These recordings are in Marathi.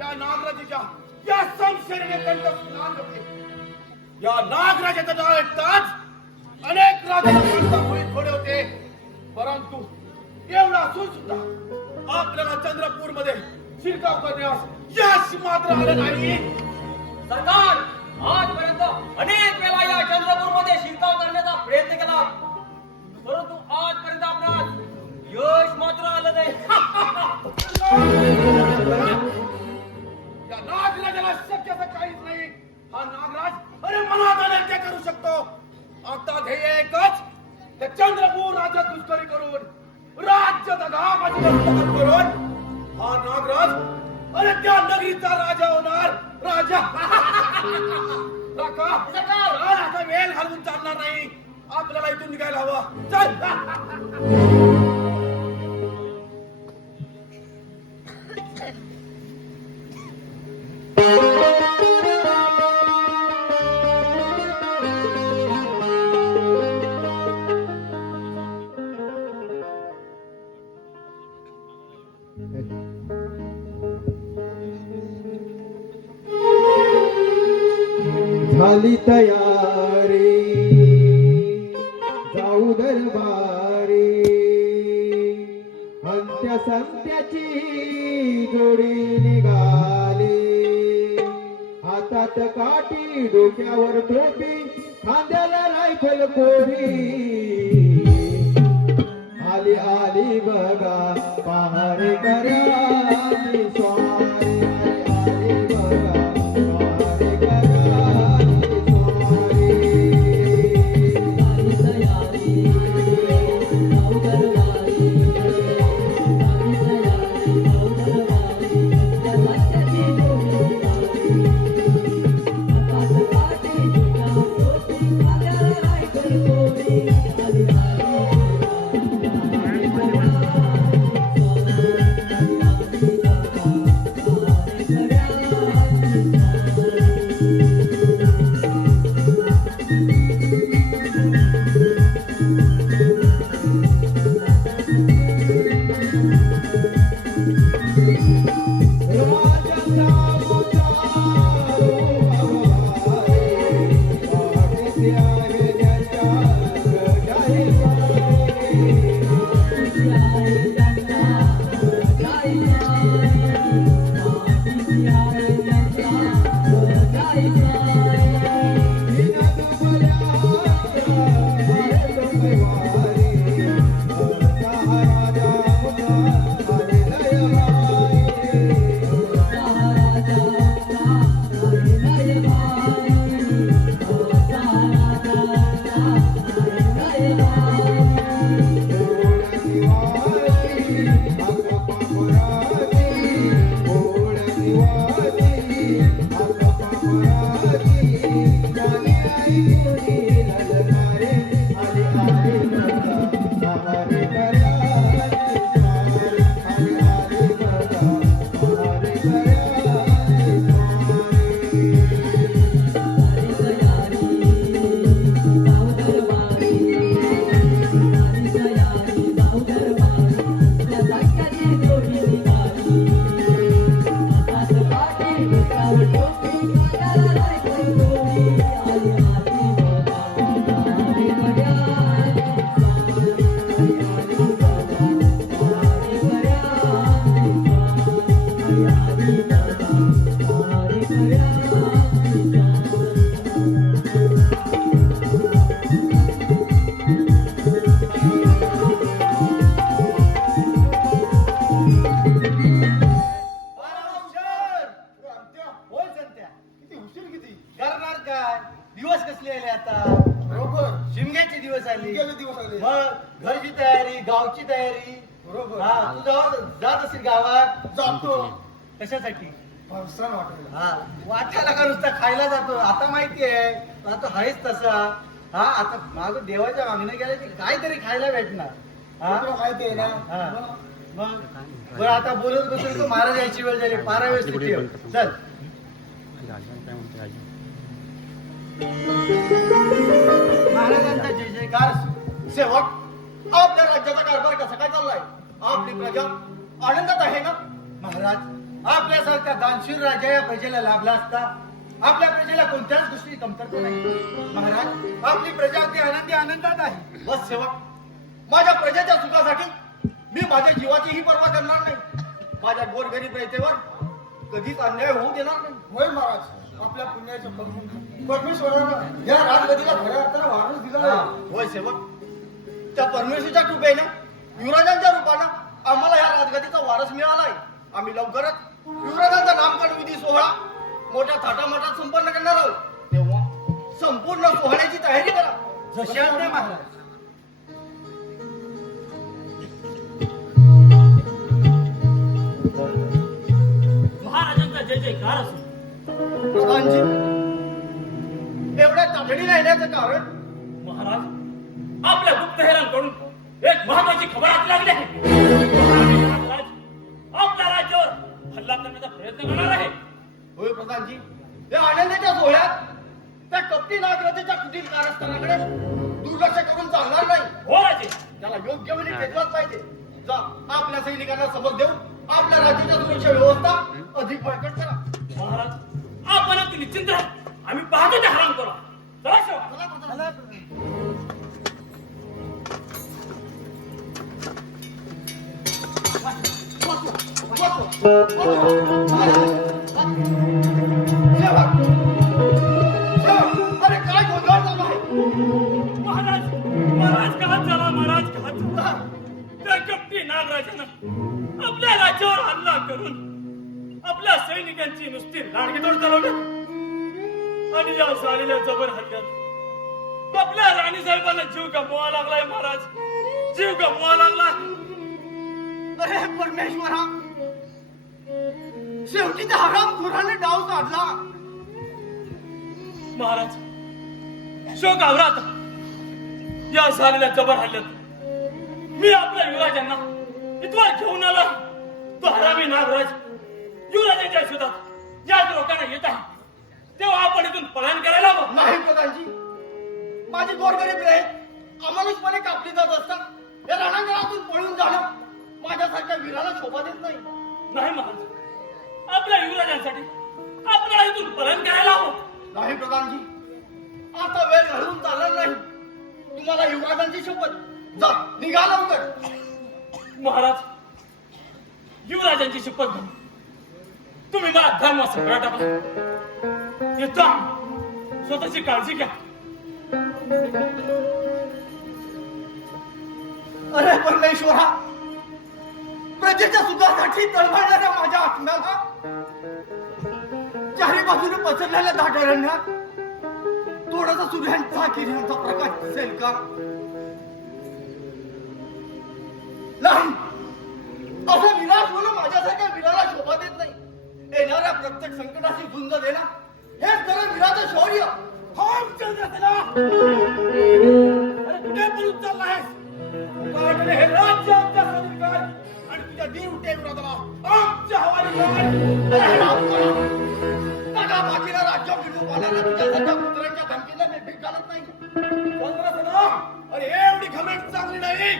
या नागराजाच्या या संशयाने कंठ होते. या नागराजाचं नाव ऐकताच अनेक राजांना खोडे होते, परंतु एवढा असून सुद्धा आपल्याला चंद्रपूर मध्ये शिरकाव करण्यास यश मात्र आलं नाही. सरकार आजपर्यंत अनेक वेळा या चंद्रपूर मध्ये शिरकाव करण्याचा प्रयत्न केला, परंतु आजपर्यंत आपणास यश मात्र आलं नाही. या नागराजाला शक्यता काहीच नाही. हा नागराज अरे मनात आले ते करू शकतो. आता ध्येय एकच, त्या चंद्रपूर राज्यात घुसखोरी करून राज्य दगाबाजी करून हा नागराज अरे त्या नगरीचा राजा होणार. राजा आता वेळ घालवून चालणार नाही. आपल्याला इथून निघायला हवं. चल. झाली तयारी जाऊ दरबारी, अंत्य संत्याची जोडी निघाली. हातात काठी डोक्यावर टोपी खांद्याला रायफल कोरी, आली आली बघा पहारे कऱ्याची स्वारी. आली बघा पहारे कऱ्याची स्वारी. घरची तयारी, गावची तयारी. बरोबर. हा, तू जात असेल गावात. जातो. कशासाठी? फरसाण वाटायला. हा, वाटायला का नुसता खायला जातो? आता माहिती आहे आता आहेच तसा. हा, आता माझं देवाच्या मागणं गेलं की काहीतरी खायला भेटणार. हा, तुला माहिती आहे ना. हा. मग बरं, आता बोलत बसेल तो महाराज यायची वेळ झाली. पारा व्यवस्थित ठेव. चल. महाराजांचा जय जयकार. सेवक, आपल्या राज्याचा कारभार कसा काय चाललाय? आपली प्रजा आनंदात आहे ना? महाराज, आपल्यासारखा दानशीर राजा या प्रजेला लाभला असता आपल्या प्रजेला कोणत्याच गोष्टी कमतरता नाही. महाराज आपली प्रजा अगदी आनंदी आनंदात आहे. बस सेवक, माझ्या प्रजेच्या सुखासाठी मी माझ्या जीवाचीही पर्वा करणार नाही. माझ्या गोरगरीब रयतेवर कधीच अन्याय होऊ देणार नाही. होय महाराज, आपल्या पुण्याच्या परमेश्वरानं या राजगदीला खऱ्या अर्थानं वाढून दिला आहे. होय सेवक, त्या परमेश्वराच्या कृपेनं युवराजांच्या रूपानं आम्हाला या राजगदीचा वारस मिळालाय. आम्ही लवकरच युवराजांचा नामकरण विधी सोहळा मोठ्या थाटामाटात संपन्न करणार आहोत. तेव्हा संपूर्ण सोहळ्याची तयारी करा. जशी आज्ञा महाराज. महाराजांचा जय जयकार असो. प्रधानजी, एवढ्या तातडीने येण्याचं कारण? महाराज, आपल्या गुप्तहेरांकडून एक महत्वाची खबर हाती लागली आहे. महाराज आपल्या राज्यावर हल्ला करण्याचा प्रयत्न करणार आहे. होय प्रधानजी, या आनंदाच्या सोहळ्यात त्या कपटी नागराजाच्या कुटील कारस्थानाकडे दुर्लक्ष करून चालणार नाही. हो राजे, त्याला योग्य वेळी भेटलाच पाहिजे. जा, आपल्या सैनिकांना समज देऊन आपल्या राज्याच्या सुरक्षा व्यवस्था अधिक बळकट करा. महाराज आपण अगदी निश्चिंत राहा. आम्ही पाहतो ते हराम करू. चला शिवा. चला, चला. अरे काय गोंधळ चालू आहे? महाराज महाराज का झाला. महाराज का झाला. त्या कपटी नागराजानं आपल्या राज्यावर हल्ला करून आपल्या सैनिकांची नुसती लाडगेतोड चालवली आणि या झालेल्या जबर हल्ल्यात आपल्या राणी साहेबांना जीव गमवावा लागलाय. महाराज जीव गमवावा लागला. अरे परमेश्वरा, शेवटी त्या हरामखोराने डाव काढला. महाराज शोक आवरा आता. या झालेल्या जबर हल्ल्यात मी आपल्या युवराजांना इथवर घेऊन आला. तो हरामी नागराज युवराजाच्या शोधात या लोकांना येत आहे. तेव्हा आपण इथून पलायन करायला हवं. नाही प्रधानजी, माझी गोरगरीब आहेत अमानुषपणे कापली जात असतात या रणांगणातून पळून जाणं माझ्यासारख्या वीराला शोभा देत नाही. नाही महाराज, आपल्या युवराजांसाठी आपल्याला इथून पलायन करायला हवं. नाही प्रधानजी, आता वेळ घालवून चालणार नाही. तुम्हाला युवराजांची शपथ. जा, निघा लवकर. महाराज युवराजांची शपथ घेऊन तुम्ही मला धर्म सगळा टाकला. येतो. स्वतःची काळजी घ्या. अरे परमेश्वरा, प्रजेच्या सुखासाठी तळमळणाऱ्या माझ्या आत्म्याला चारी बाजूने पसरलेल्या दाटरण्यात थोडासा सूर्यांचा किरणाचा प्रकाश दिसेल का? नाही, असं विनाश होणं माझ्यासारख्या वीराला शोभा देत नाही. येणाऱ्या प्रत्येक संकटाशी झुंज देणं हेच खरं वीराचं शौर्य. थांब चंद्रसेना! अरे कुठे पळून चाललायस? उकाडले हे राज्य आमच्या स्वाधीन कर आणि तुझ्या देवटे विरोधाला आमच्या हवाली कर. अरे राम करा. तगाबाजीला राज्य मिळवून पाहणाऱ्या तुझ्यासारख्या पुत्रांच्या धमकीला मी भीक घालत नाही. चंद्रसेना, अरे एवढी घमंड चांगली नाही.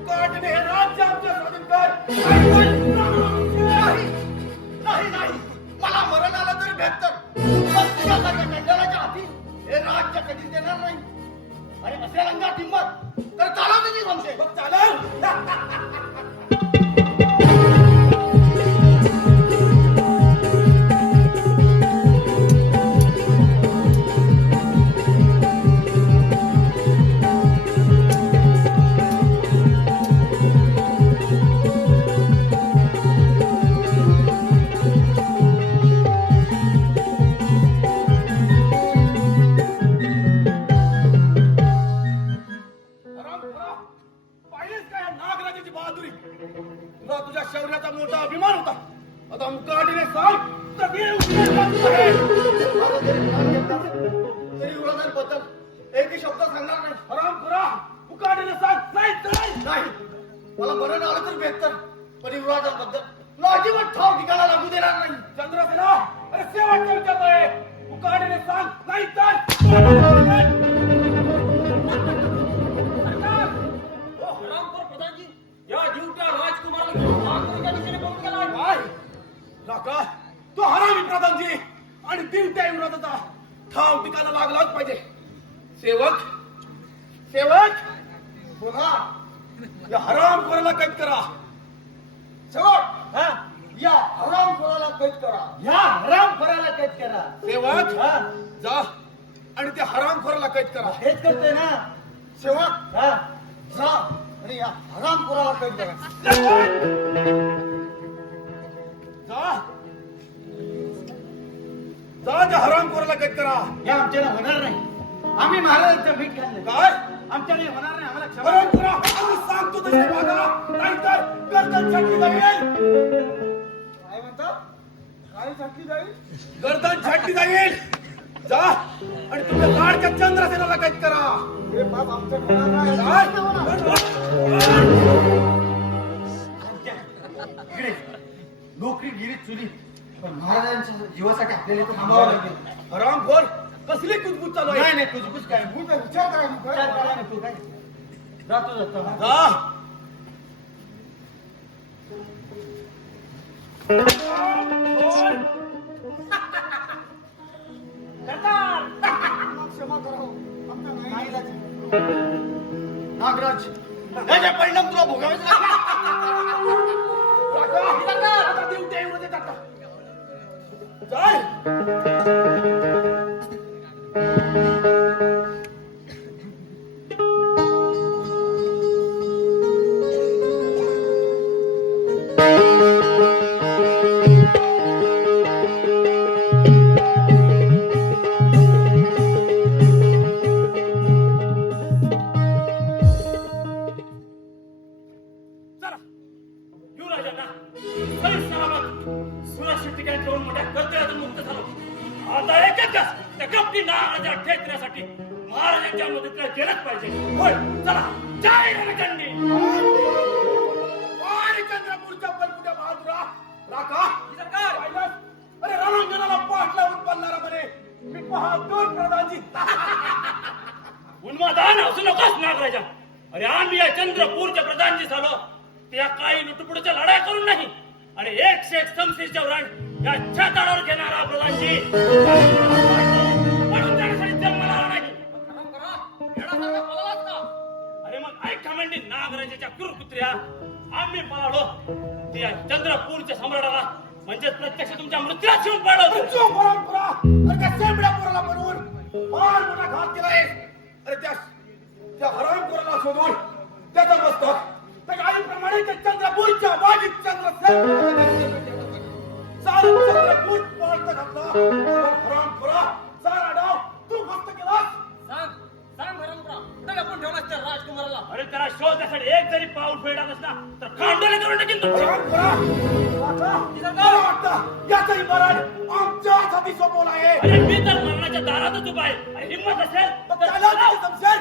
उकाडले हे राज्य आमच्या स्वाधीन कर. नाही, नाही, नाही. मला मरण आलं तरी बेहतर. पण तुझ्यासारख्या मेंढराच्या हाती हे राज्य कधीच देणार नाही. आणि असे रंगात हिंमत तर चालव तुझी जमते. मग चालेल. पाहिलेस का या नागराजाची बहादुरी? तुला तुझ्या शौर्याचा मोठा अभिमान होता. आता मुकाटीने सांग तर देव तुझ्या बाजूला आहे. माझा जरी प्राण घेतला तरी युवराजांबद्दल एकही शब्द सांगणार नाही. हरामखोरा, मुकाटीने सांग. नाही तर नाही, मला मरण आलं तर बेहतर. पण युवराजांबद्दल तुला अजिबात ठाव ठिकाणा लागू देणार नाही. चंद्रसेना, अरे शेवटचं विचारतोय. मुकाटीने सांग. नाही तर प्रधानजी, या जीवट्या राजकुमाराला घेऊन महाराजांच्या दिशेने पळून गेला. काय? लाका तो हरामी प्रधानजी आणि दिवट्या विरोधाचा ठाव ठिकाणा लागलाच पाहिजे. सेवक सेवक बोला या हरामखोराला कैद करा. सेवक या हरामखोराला कैद करा. या हरामखोराला कैद करा. सेवक हा जा आणि त्या हरामखोराला कैद करा. हेच करते ना सेवक. जा आणि या हरामखोराला कैद करा. जा जा त्या हरामखोराला कैद करा. या आमच्याला होणार नाही. आम्ही महाराजांचं मीठ खाल्लं. काय आमच्याकडे होणार नाही. आम्हाला क्षमा हरामखोरा आम्ही सांगतो तसे वागा, नाहीतर गर्दन छाटली जाईल. काय म्हणतो? काय छाटली जाईल? गर्दन छाटली जाईल. जा आणि तुमच्या लाडक्या चंद्रसेनाला कैद करा. हे बाप आमचं होणार नाही. काय? इकडे नोकरी गिरीत चुली पण महाराजांच्या जीवासाठी आपल्याला इथं थांबावं लागेल. हरामखोर कसली कुजबूज चालू आहे? नाही नाही कुजबुज काय विचार करा ना तू काय जातो जातो जा क्षमा करा. नागराज याचे परिणाम तुला भोगावेच लागतील. आता दिवट्या विरोधी टाका. चल चला युवराजांना सही सलामत सुरक्षित ठिकाणी ठेवून मोठ्या कर्तव्यातून मुक्त झालो. आता एकच तास त्या कपटी नागाच्या ठेकण्यासाठी महाराजांच्या मदतीला गेलंच पाहिजे. होय चला जय रणकंडी. आणि चंद्रपूरच्या बलबुट्या बहादुरा राखा पाहिलंस? अरे रणांगणाला पाठलावून बनणारा बरे मी बहादूर प्रधानजी. उन्मादान असू नकोस नागराजा. अरे आम्ही या चंद्रपूरच्या प्रधानजी झालो त्या काही लुटपुडच्या लढाई करून नाही आणि एकशे एक समशीरच्या उरण या छाताडावर घेणारा प्रधानजी म्हणून त्यासाठी जन्माला आला नाही. अरे मग ऐका म्हणजे नागराजाच्या कुरकुत्र्या आम्ही पळालो त्या चंद्रपूरच्या सम्राटाला म्हणजे प्रत्यक्ष तुमच्या मृत्यूला शिवून पाडलं. पोराला बनवून फार मोठा घात केलाय. अरे त्या हरामखोराला शोधून त्याचा मस्तक त्या आईप्रमाणे त्या चंद्रपूरच्या बाजीत चंद्रपूर पाळत घातला. हरामखोरा सारा डाव तू मस्त केलास. राजकुमाराला अरे त्याला शोधण्यासाठी एक जरी पाऊल फेडा नसला तर कांडोले करून टाकीन. याचही मरण आमच्या हाती सोपवलं आहे. अरे मी तर मरणाच्या दारातच उभा आहे. आणि हिंमत असेल तर त्याला समजेल.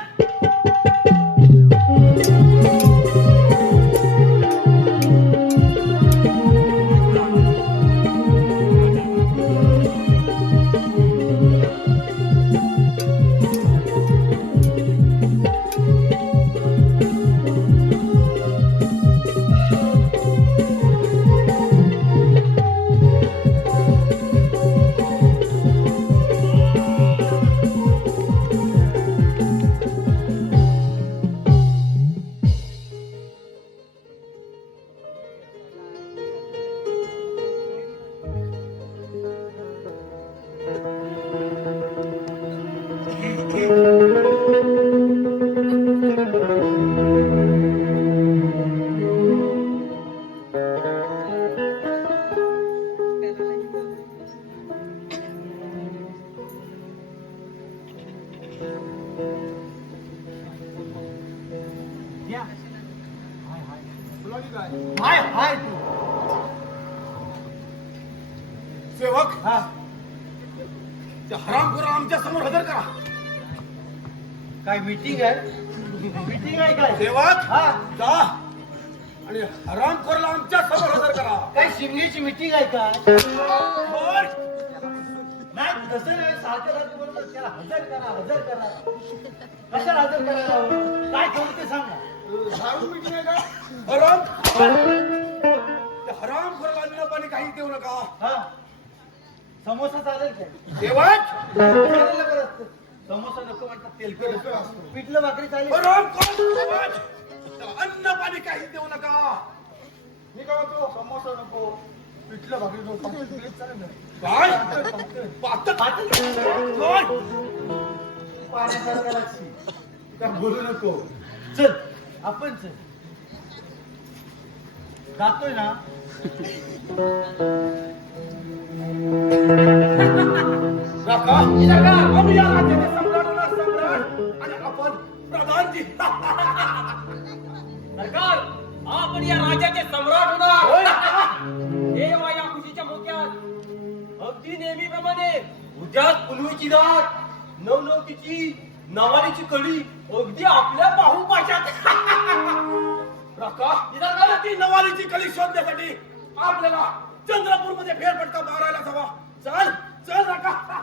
हाय हाय तू सेवक हा त्या हरामखोरा आमच्या समोर हजर करा. काय मीटिंग आहे? मीटिंग आहे काय? सेवक हा जा आणि हरामखोराला आमच्या समोर हजर करा. काय शिमग्याची मीटिंग आहे काय? बोल. नाही तसं नाही. सारखं सारखं बोलतो त्याला हजर करा हजर करा. कशाला हजर करायला हवं? काय ठेवलं ते सांगा. मीटिंग आहे का? हराम त्या हरामखोराला विना पाणी काही देऊ नका. हा समोसा चालेल काय? देवाच चालेल बरं असतं. समोसा नको म्हणतात तेलकट असतो. पिठलं भाकरी चालेल. बरोबर कोण देवाच त्याला अन्न पाणी काही देऊ नका. मी काय म्हणतो समोसा नको पिठलं भाकरी नको पातळ प्लेट चालेल ना? काय पातळ. पातळ कोण पाण्यासारखा लागशी काय बोलू नको. चल आपण चल जातोय ना. काका आम्ही या राज्याचे सम्राट होणार सम्राट आणि आपण प्रधानजी. सरकार आपण या राज्याचे सम्राट होणार. होय काका? देव या खुशीच्या मोक्यात अगदी नेहमीप्रमाणे उद्याच पुनवेची रात नवनवतीची नवालीची कळी अगदी आपल्या बाहुपाशात. काका निदान ती नवालीची कली शोधण्यासाठी आपल्याला चंद्रपूर मध्ये फेरफटका मारायला हवा. चल चल काका.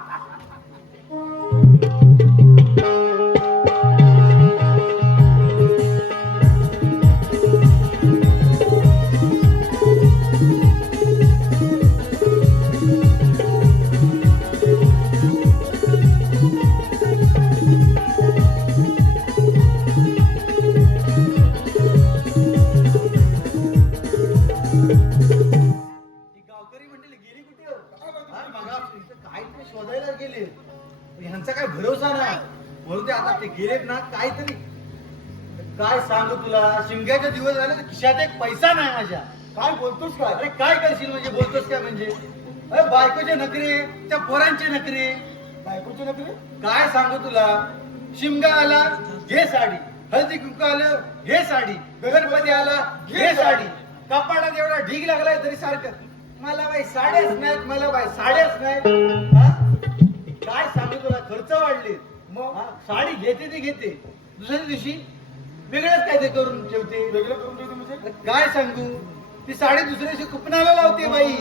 ती गावकरी मंडळी गेली कुठे हो? हा, बघा, इथं काहीतरी शोधायला गेले. ह्यांचा काय भरोसा नाही. म्हणून ते आता ते गेलेत ना काहीतरी. काय सांगू तुला शिमग्याचे दिवस झाले तर खिशात एक पैसा नाही माझ्या. काय बोलतोस काय? अरे काय करशील म्हणजे बोलतोस काय म्हणजे? अरे बायकोचे नखरे त्या पोरांचे नखरे. बायकोचे नखरे काय सांगू तुला. शिमगा आला घे साडी, हळदी कुंकू आलं घे साडी, गणपती आला घे साडी. कपाडात एवढा ढीग लागलाय तरी सारखं मला बाई साड्याच नाहीत, मला बाई साड्याच नाहीत. हा? काय सांगू तुला खर्च वाढले. मग साडी घेते ती घेते दुसऱ्या दिवशी वेगळंच काय ते करून ठेवते. वेगळं करून ठेवते म्हणजे काय सांगू. ती साडी दुसऱ्या दिवशी कुपनाला लावते बाई.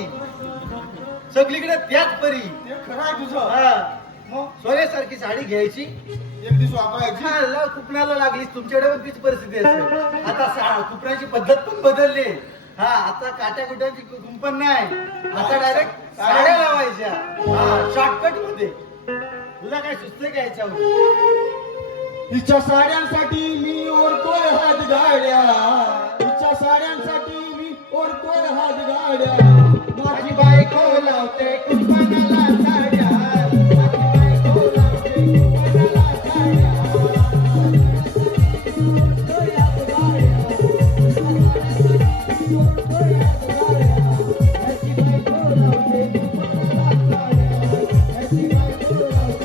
सगळीकडे त्याच परी. ते खरं आहे तुझं. हा मग सोन्यासारखी साडी घ्यायची एक दिवस वापरायची. कुपनाला लागलीस तुमच्याकडे पण तीच परिस्थिती असते. आता कुपनाची पद्धत पण बदलली. हा आता काट्या कुट्याची कुंपण नाही. आता डायरेक्ट साड्या लावायच्या. हा शॉर्टकट मध्ये. तुला काय सुचते का याच्यावर? तिच्या साड्यांसाठी मी ओरतोय हात गाड्या, तिच्या साड्यांसाठी मी ओरतोय हात गाड्या. माझी बायको लावते कुंपणाला साड्या, माझी बायको लावते कुंपणाला साड्या. ओरतोय हात गाड्या, ओरतोय हात गाड्या. माझी बायको लावते कुंपणाला साड्या, माझी बायको लावते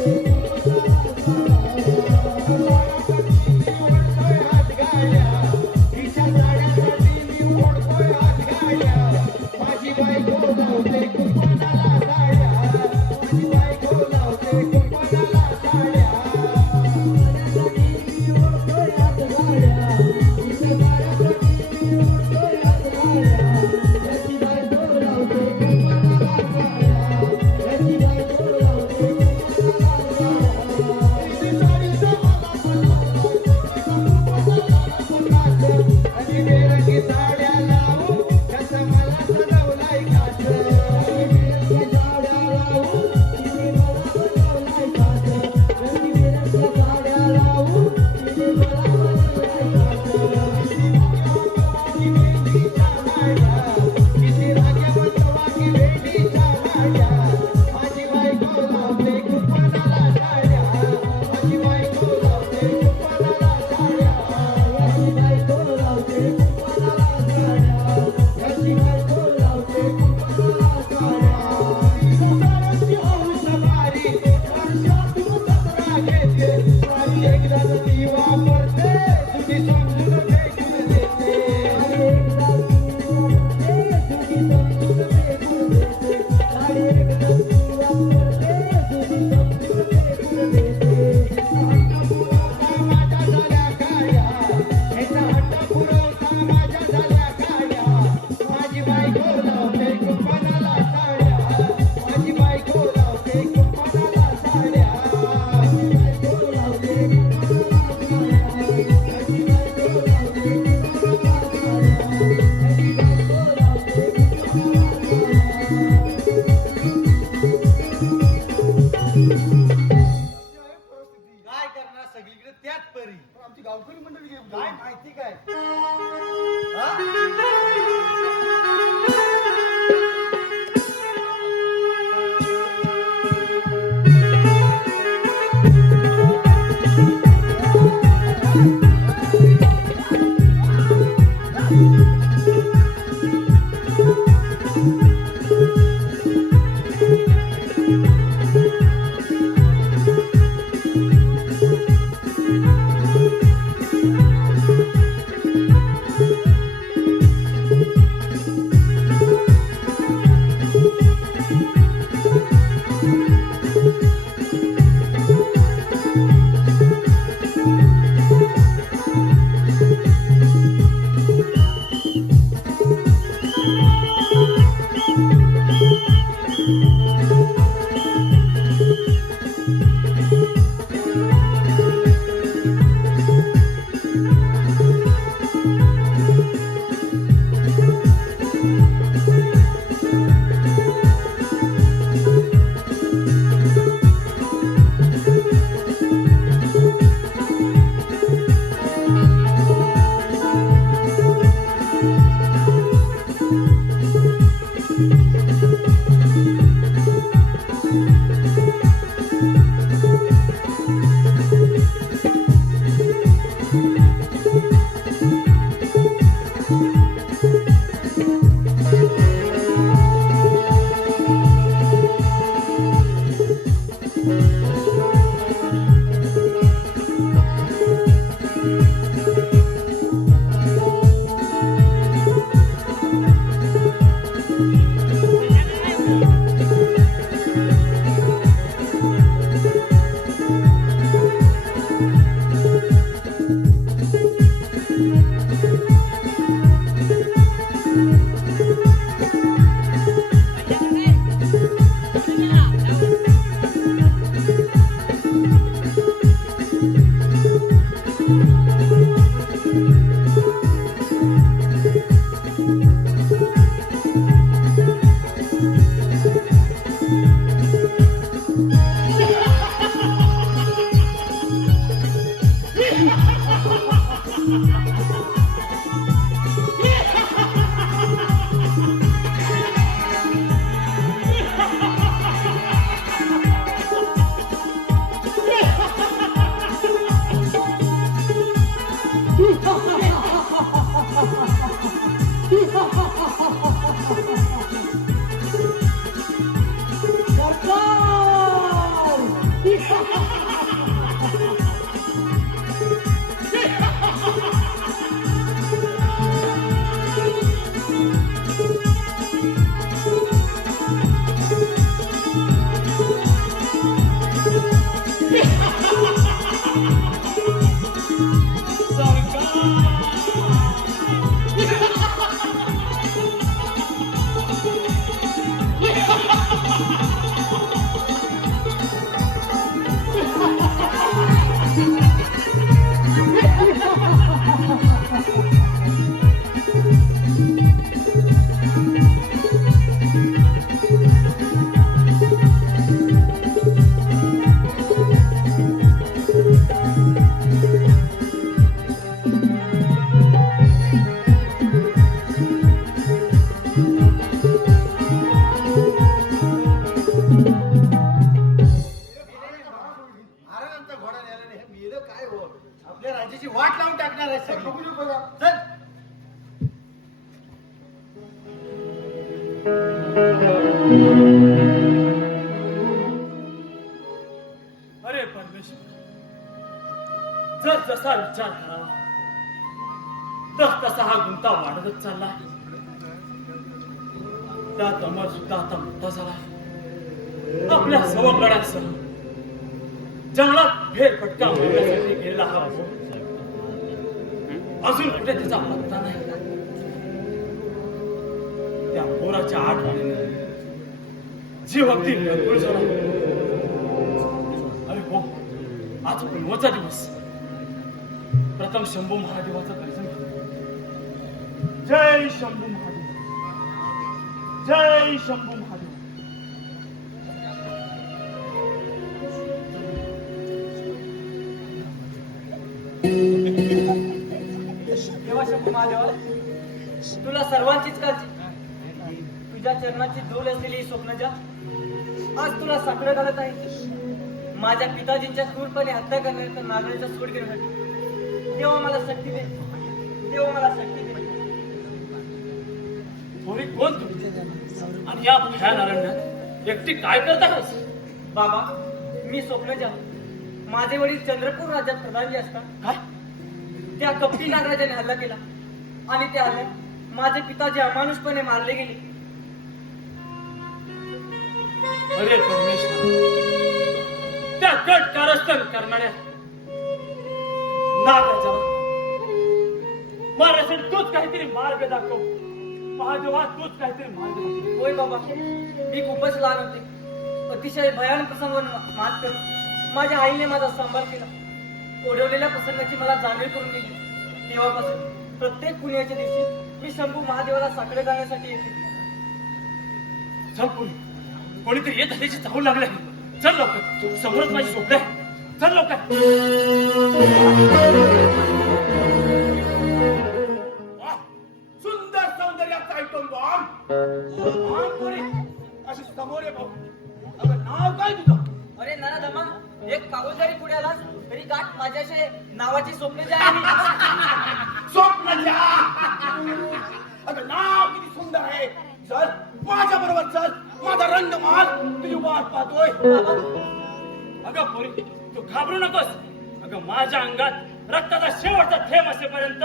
माहिती काय हा? महाराजांचा घोडा नेल्याने हे मेलं काय हो आपल्या राज्याची वाट लावून टाकणार आहे सगळी चल. अरे परमेश्वर, जर जसा विचार करावा तस तसा हा गुंता वाढतच चालला. त्यात अमर सुद्धा आता मोठा झाला. आपल्या सवंगड्यांसह जंगलात फेरफटका मारण्यासाठी गेलेला हा भाऊ अजून कुठे त्याचा पत्ता नाही. त्या पोराच्या आठवणीने जीव अगदी निर्गुण झाला. अरे हो, आज पुनवाचा दिवस. प्रथम शंभू महादेवाचं दर्शन घेतो. जय शंभू महादेव, जय शंभू महादेव. शंभू महादेवा, तुला सर्वांचीच काळजी. तुझ्या चरणाची धूल असलेली ही स्वप्नजा आज तुला साकडं घालत आहे. माझ्या पिताजींच्या क्रूरपणे हत्या करण्याचा नागराचा सोड घेण्यासाठी तेव्हा मला शक्ती दे, तेव्हा मला शक्ती दे. पोरी कोण तू आणि या भयान अरण्यात एकटी काय करत आहेस? बाबा, मी स्वप्नजा. माझे वडील चंद्रपूर राज्यात प्रधानजी असतात. काय? त्या कपटी नागराजाने हल्ला केला आणि त्या हल्ल्यात माझे पिताजी अमानुषपणे मारले गेले. अरे परमेश्वर, त्या कट कारस्थान करणाऱ्या नागराजाला मारण्यासाठी तूच काहीतरी मार्ग दाखव. महादेवा, तूच काहीतरी मार्ग दाखव. होय बाबा, मी खूपच लहान होते. अतिशय भयानक प्रसंगावर मात करून माझ्या आईने माझा सांभाळ केला. ओढवलेल्या प्रसंगाची मला जाणीव करून दिली. तेव्हापासून प्रत्येक पुण्याच्या दिवशी मी शंभू महादेवाला साकडे घालण्यासाठी येते. चल पुरी, कोणीतरी येत असल्याची चाहूल लागलाय. चल लवकर, समोरच माझी झोपडी आहे. चल लवकर. वाह, सुंदर सौंदर्याचा आयटम बॉम्ब. अशी समोर ये भाऊ. अगं नाव काय तुझं? अरे नराधमा, एक कागोलदारी पुढे आलास तरी गाठ माझ्याशी नावाची स्वप्न जी आहे. स्वप्नजा. अगं नाव किती सुंदर आहे. चल माझ्या बरोबर चल. माझा रंगमाल तुझी वाट पाहतोय. अगं पोरी, तू घाबरू नकोस. अगं माझ्या अंगात रक्ताचा शेवटचा थेंब असेपर्यंत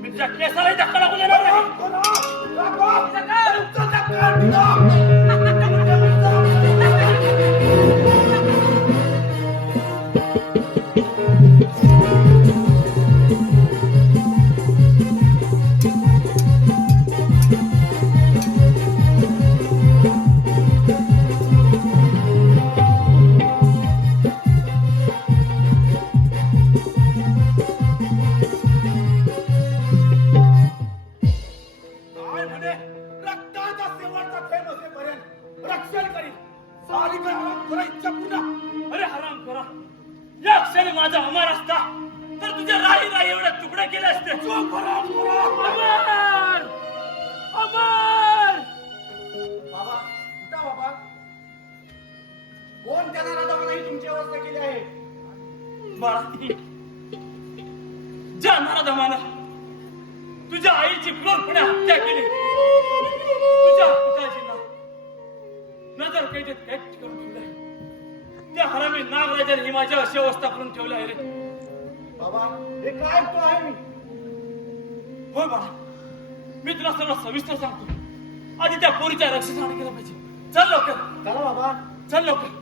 मी तुझ्या केसालाही धक्का लागू देणार नाही. काय म्हणे? रक्ताचा शेवटचा थेंब असेपर्यंत रक्षण करीन. सारी काय आराम करा इच्छा पुन्हा. अरे हराम करा, या क्षणी माझा अमर असता तर तुझे राही राही एवढे तुकडे केले असते. चूक हराम करा. अमर, अमर. बाबा उठा बाबा. कोण त्यांना राजामानाही तुमची अवस्था केली आहे? बाळा, ज्या नराधमानं तुझ्या आईची क्रूरपणे हत्या केली, तुझ्या पिताजींना नजर कैदेत कैद करून ठेवलंय, त्या हरामी नागराजाने ही माझी अशी अवस्था करून ठेवली आहे रे. बाबा हे काय तो आहे मी? होय बाळा, मी तुला सगळं सविस्तर सांगतो. आधी त्या पोरीच्या रक्षणाने केलं पाहिजे. चल लवकर, चला बाबा. चल लवकर.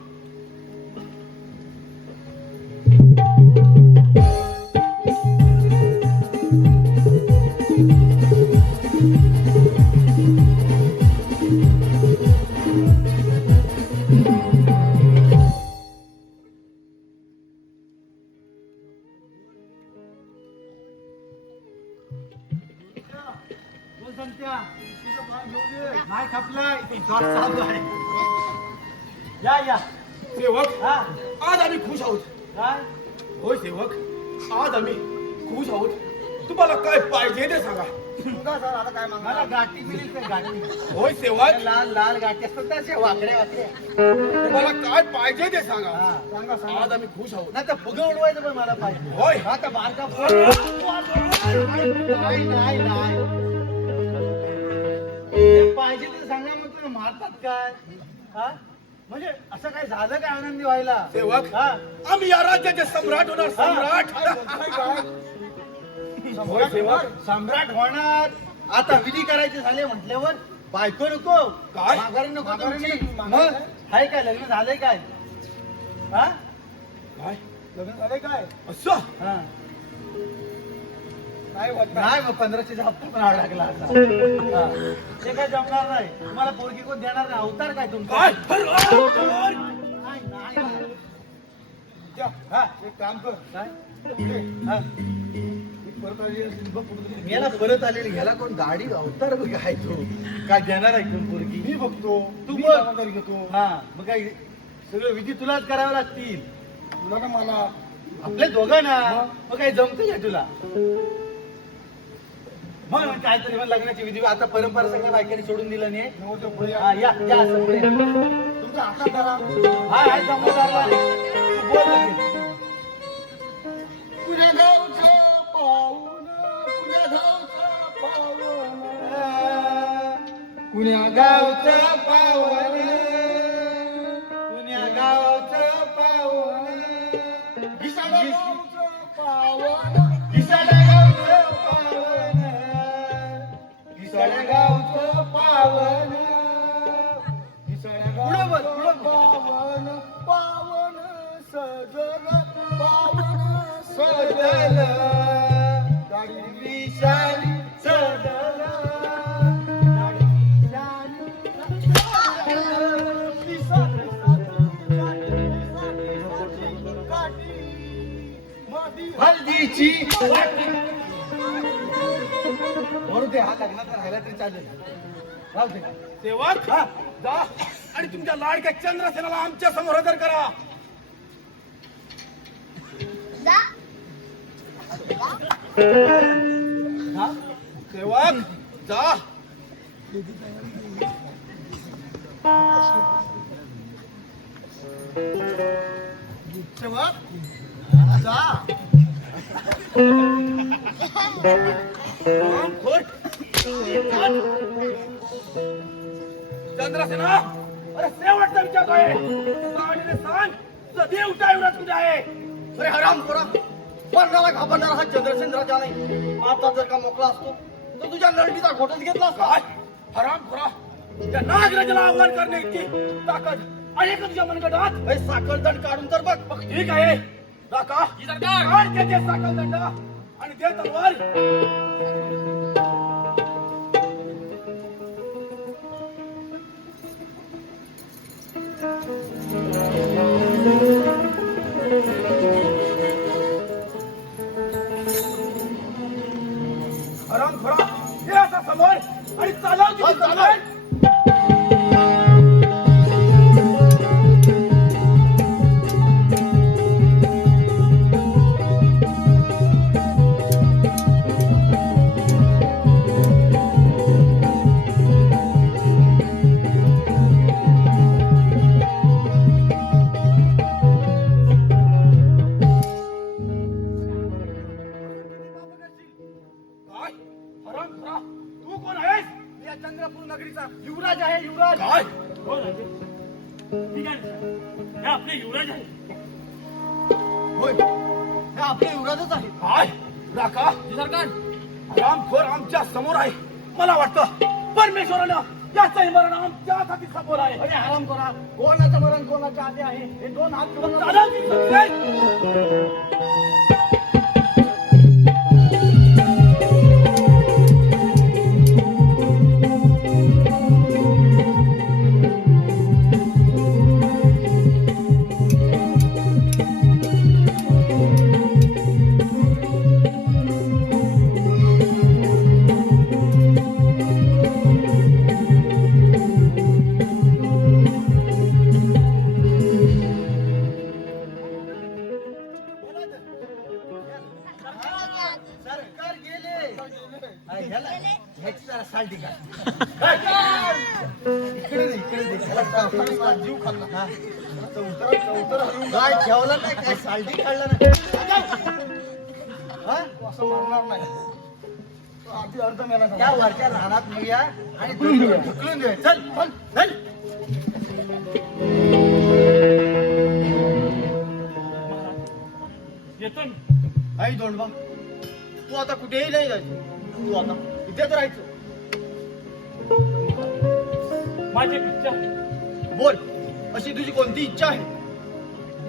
नाही खपलाय. श्वास चालू आहे. या या. सेवक, हा आज आम्ही खुश आहोत. काय? होय सेवक, आज आम्ही खुश आहोत. तुम्हाला काय पाहिजे ते सांगा. तुझा सर आता काय मागणार? मला गाठी मिळेल का गाठी? होय सेवक, लाल लाल गाठी असतात त्या अशा वाकड्या वाकड्या. तुम्हाला काय पाहिजे ते सांगा. हा, सांगा सांगा. आज आम्ही खुश आहोत. नाही तर फुगे उडवायचं पण मला पाहिजे. होय. आता बारका नाही नाही नाही. हे पाहिजे ते सांगा. मग तुला मारतात काय? हा म्हणजे असं काय झालं काय आनंदी व्हायला? सेवक, हा आम्ही या राज्याचे सम्राट होणार. सम्राट. सम्राट होणार. सम्राट होणार. आता विधी करायचे झाले म्हटल्यावर बायको नको काय? माघारी नको तुमची. मग हाय काय लग्न झालंय काय? हा काय लग्न झालंय काय? असं? हा नाही मग 1500 हप्ता पण आवा लागला आता. हा. ते काय जमणार नाही. तुम्हाला पोरगी कोण देणार नाही. अवतार काय तुमचा? काय? नाही नाही नाही. हा एक काम कर. काय? हा. याला परत आलेली ह्याला कोण गाडी अवतार बघ आहे तो काय देणार आहे कोण पोरगी? मी बघतो. तू बघ घेतो. हा मग काय सगळं विधी तुलाच करावं लागतील. तुला ना मला आपल्या दोघांना मग काय जमतं का तुला? मग काहीतरी मग लग्नाची विधी आता परंपरा सगळ्या बायकांनी सोडून दिलं नाही हा, या असं पुढे या. तुमच्या हातात धरा हाय जमदारला बोल लगेच. पुण्या गावचं पाऊण पुण्या गावचं पाऊण पुण्या गावचं पावन पुण्या गावचं पावन घिसाड्या गावचं पावन घिसाड्या गावचं पावन घिसाड्या गावचं पावन घिसाड्या गावचं पावन पावन सजल पावन सजल सजल गाडी विशाली सजल हल्दीची म्हणून ते हा लग्नात राहायला तरी चालेल राहू दे सेवक जा आणि तुमच्या लाडक्या चंद्रसेनाला आमच्या समोर हजर करा. हा सेवक जा. सेवक जा रामखोर. चंद्रसेना अरे शेवटचा विचारतोय गाडीने सांग तुझा देव टाईमराज कुठे आहे. अरे हराम खोरा मरणाला घाबरणारा हा चंद्रसेन राजा नाही आता जर का मोकळा असतो तर तुझ्या नरडीचा घोटच घेतला असता काय हराम खोरा त्या नागराजाला आव्हान करणे इतकी ताकद आहे का तुझ्या मनगटात. हे साखळदंड काढून तर बघ मग ठीक आहे काका काढ त्याचे साखळदंड आणि दे तलवार. हराम खोरा हे असा समोर आणि चालव तुझी तलवार. काय हराम खोरा तू कोण आहेस. मी या चंद्रपूर नगरीचा युवराज आहे युवराज काय हो राजे ठीक आहे हे आपले युवराज आहे. होय हे आपले युवराजच आहे काय काका हरामखोर आमच्या समोर आहे. मला वाटतं परमेश्वरानं याचंही मरण आमच्या हाती समोर आहे. अरे आराम करा कोणाचं मरण कोणाच्या आधी आहे हे दोन हात जोडून दादा, ती सत्य. सरकार गेले ह्याची जरा साल्टी का इकडे दे ह्याला टाकून जीव खाल्ला हा काय ठेवला नाही काय साल्टी काढला नाही हा असं मारणार नाही आधी अर्ध मेला त्या वरच्या रानात नेऊया आणि ढुकलून देऊया चल चल चल येतो मी. आई दोंडबा तू आता कुठेही नाही जायचं तू आता इथेच राहायचं माझी एक इच्छा आहे. बोल अशी तुझी कोणती इच्छा आहे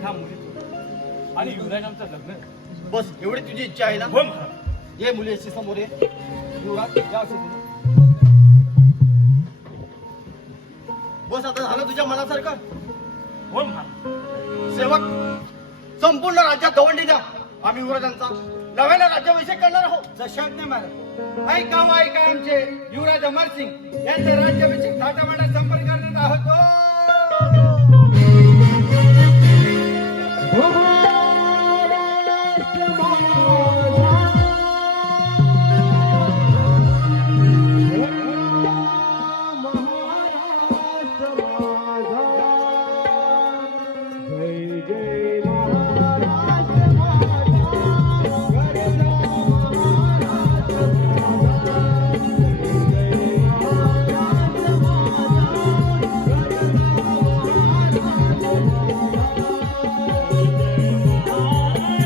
ह्या मुलीचं आणि युवराजांचं लग्न. बस एवढी तुझी इच्छा आहे ना हो महाराज. ये मुली अशी समोर ये युवराज या अशी समोर. बस आता झालं तुझ्या मनासारखं हो महाराज. सेवक संपूर्ण राज्यात दवंडी द्या आम्ही युवराजांचा नव्याने राज्याभिषेक करणार आहोत जशात नाही महाराज ऐका आमचे युवराज अमरसिंग यांचे राज्याभिषेक थाटामाटात